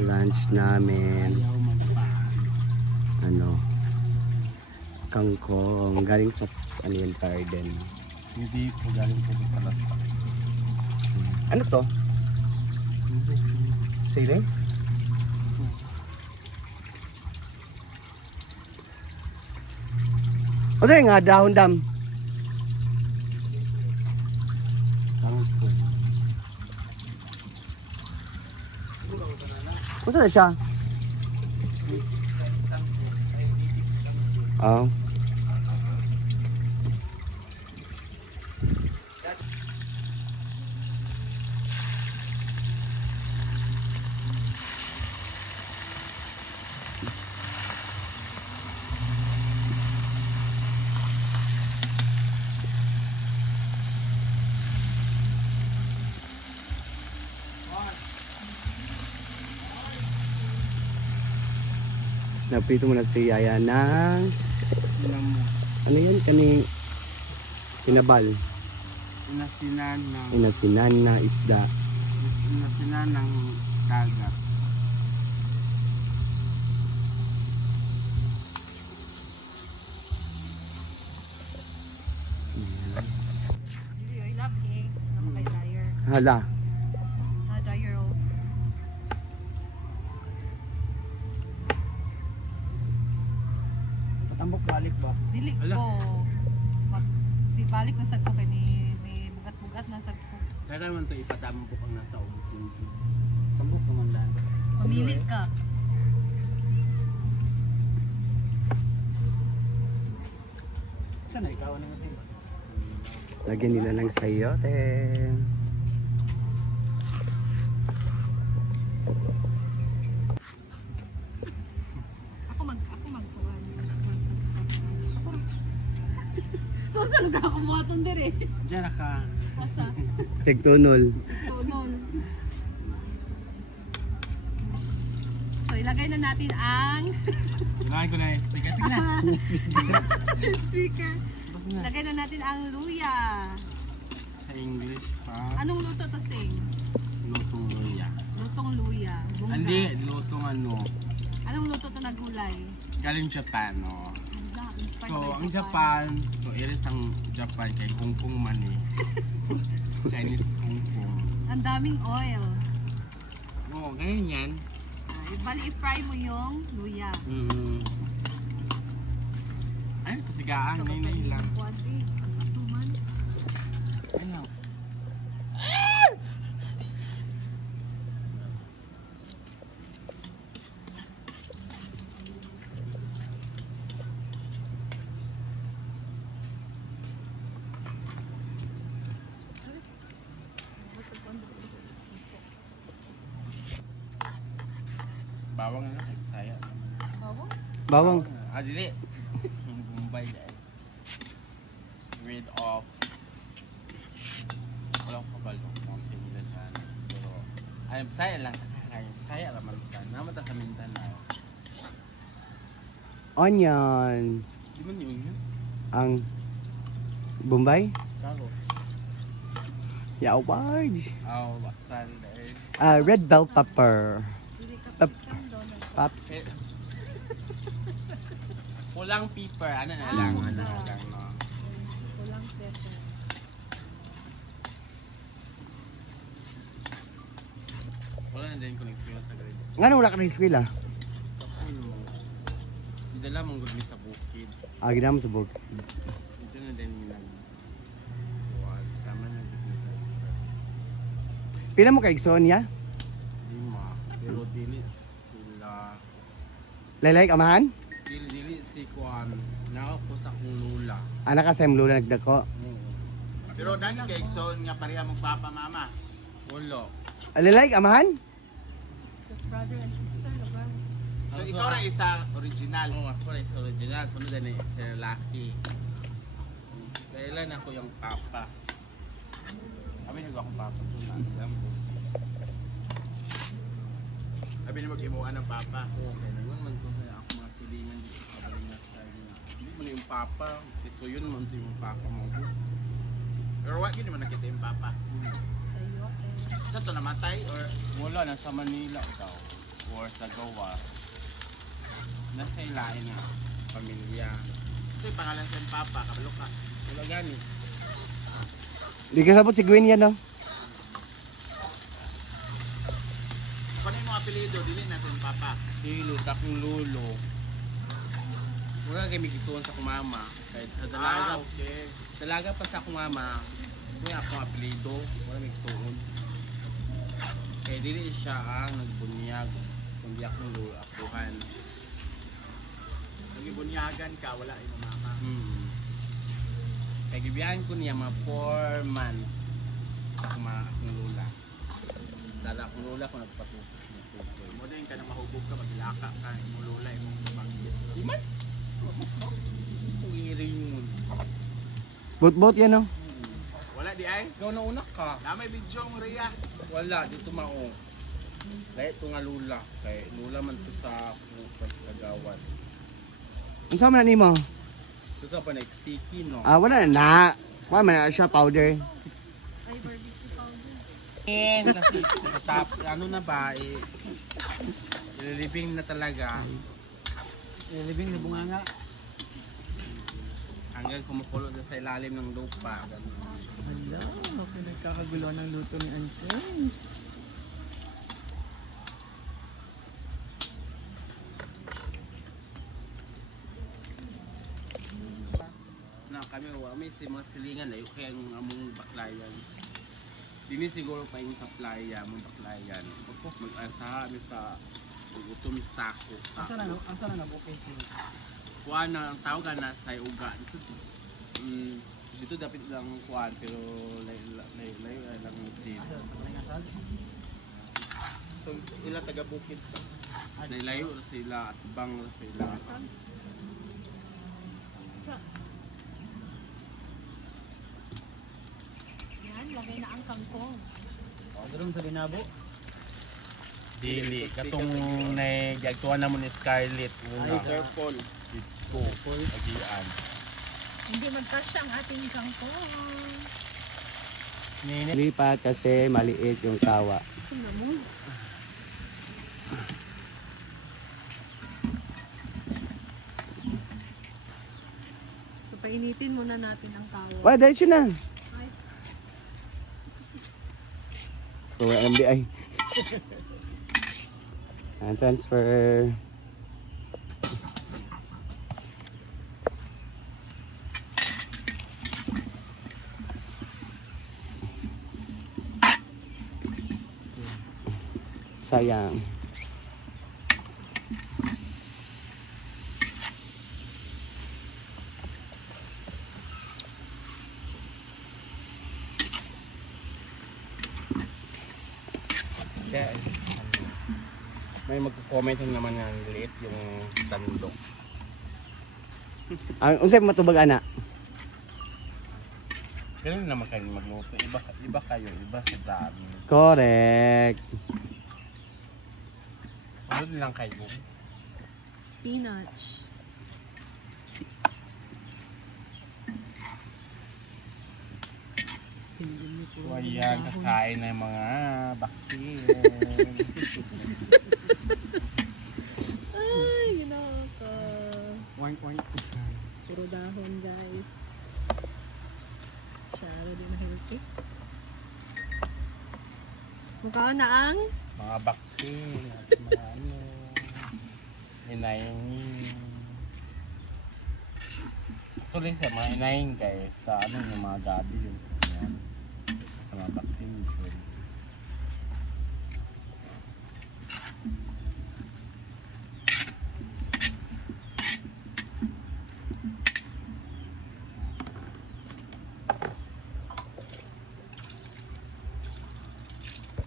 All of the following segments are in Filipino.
lunch namin. Ano? Kangkong. Galing sa ano yung garden. Hindi po galing po sa lasta. Ano to? Sili? O sir nga, dahon dam. Kangkong. Kung saan siya? Oh. Napito mo na si Yaya ng ano yan? Kinabal. Inasinan na isda. Inasinan ng dagat. I love cake. Ano kay dryer? Hala. Dryer roll. Patambok balik ba? Dili Ala. ko. Di balik na sagko kay ni bugat-bugat na sagko. Kaya naman ito ipatambok ang nasa ubos ng tambok naman lang. Mamili ka. Saan na ikaw na nga Lagyan nila ng sayote. Ako magkuhan. So sa lugar ako muhaton dire. Diyan ka. Basta Tigtunol. tunon. So ilagay na natin ang Ilagay ko na yung speaker. Sige na. speaker. Ilagay na natin ang luya. Sa English pa. Anong luto to, Sing? Lutong luya. Lutong luya. Bungga. Hindi, lutong ano. Anong luto to na gulay? Galing Japan, no? Inspired So, by ang Japan, so iris ang Japan kay Hong Kong man eh. Chinese Hong Kong. Ang daming oil. Oo, ganyan yan. Bali, i-fry mo yung luya. Ay, pasigaan, ngayon lang. Kuwante, asuman. Ayaw. Bawang na, saya. Bawang? Bawang. Ah, dili. Yung Bombay dahil. Rid of. Wala ko kabalo kung sa English yan. Pero, ay, saya lang. Saya lang malutan. Naman ta sa Mindanao. Onions. Di man yun yun? Ang Bombay. Kalo. Yawaj. Aw, baksan dahil. Red bell pepper. Hindi ka Tap. pikan doon. Pops. Kulang pepper. Ano na lang. Ano na lang, no? Kulang pepper. Wala na din ko nag-skill sa grades. Nga wala ka na eskwela. Ano? Dala mong good sa bukid. Ginamon sa bog. Ito na din yun. Tama na good sa Pila mo kay Sonia? lima. Pero dili sila. Laylay amahan? Dili si Kwan. Nakapos akong lula. Anak ka sa lula nagdako. Pero dahil kay Exxon nga pareha mong papa mama. Wala. Laylay amahan? The brother and sister, diba? So ikaw ra isa original. Oo, ako rin sa original. Sunod na sa lalaki. Kailan ako yung papa. Kami nag akong papa. Sabi ni mag-imuan ng papa. Okay, naman man ko sa ako mga pilingan dito sa Balingas. Hindi mo na yung papa. So yun naman yung papa mo. Pero wag yun naman nakita yung papa. Sa iyo, okay. Asa to namatay or Wala, nasa Manila daw. Or sa Goa. Nasa ilain na pamilya. ito yung pangalan sa iyong papa, kabalo ka. Wala gani. Di ka sabot si Gwen yan, no? Kung ano yung mga apelido, dili na sa iyong papa. Hilo, takong lulo. Wala kayo may gisuon sa kumama. Kahit sa dalaga. Okay. Dalaga pa sa kumama. Kung akong apelido, wala may gisuon. Kaya dili siya ang nagbunyag. Kundi akong lulo, akuhan. Nagibunyagan ka, wala yung mama. Kaya gibiyahan ko niya mga 4 months. Akong lula. Dala akong lula kung nagpatukoy. Mo din ka na mahubog ka, maglaka ka, imulula, imong lumanggit. Iman? Kung i-ring mo. Bot-bot yan, no? Wala di ay? Ikaw na una ka. Na may video mo Rhea. Wala, dito mao. Dahil ito nga lula. Kaya lula man ito sa pupas kagawan. Ang sama na nimo? Ito ka pa na-sticky, no? Ah, wala na. Wala man na siya powder. Ay, barbecue powder. Kasi tap, ano na ba, ililibing na talaga. Living na bunganga. Hanggang kumukulo na sa ilalim ng lupa. Ganun. Hala, ako nagkakagulo ng luto ni Ansen. Na kami may mga silingan na kaya ang among baklayan. Dini siguro pa yung sa playa, among baklayan. Mag-asa kami sa utom sako. Ang sana na bukay siya. Kuan na ang tawag na sa uga. Dito dapat lang kuan pero layo lang seed. So, ila taga-bukid ka. Layo sila at bang sila. Yan, lagay na ang kangkong. Doon sa linabo. Dili katong nagyagtuan na mo ni Scarlett una. Careful. Dito agian. Hindi magkasya ang ating kangkong. Lipat kasi maliit yung tawa. Namus. So, painitin muna natin ang tawa. Wala, diretso na. Ay, So, MDI. And transfer. Sayang. Kaya, may magko-comment naman ng liit yung tandok. Ang unsay matubag ana? Kailan naman kayo magluto? Iba kayo, iba sa dami. Correct. Ano nilang kayo? spinach. So ayan, kakain na yung mga baktil. Ay, ginawa ko. Point. Puro dahon, guys. Masyado din na healthy. Mukha na ang Mga baktil at mga ano. Inaying. Actually sa mga inaying guys, sa ano yung mga gabi yun sa yan. Sa mga baktil usually.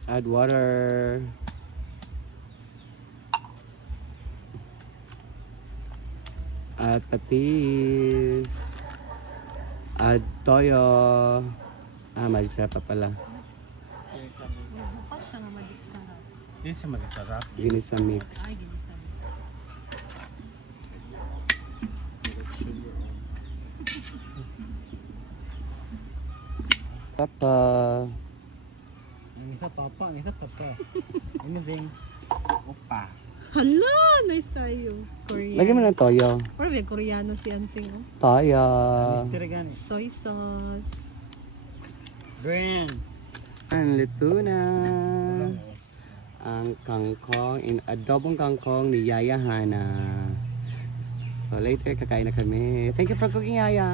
Add water. Add patis. Add toyo. Magsarap pa pala. bukas siya nga maging sarap. Hindi siya masasarap. Ginisa mix. Ay, ginisa. Papa. Ang isa papa, ang isa papa. Ano sing? Opa. Hala, nice tayo. Korean. Lagyan mo ng toyo. Or may Koreano si Ansing, oh. Toyo. Soy sauce. Green. Ang luto na. Ang kangkong, adobong kangkong ni Yaya Hana. So later, kakain na kami. Thank you for cooking, Yaya.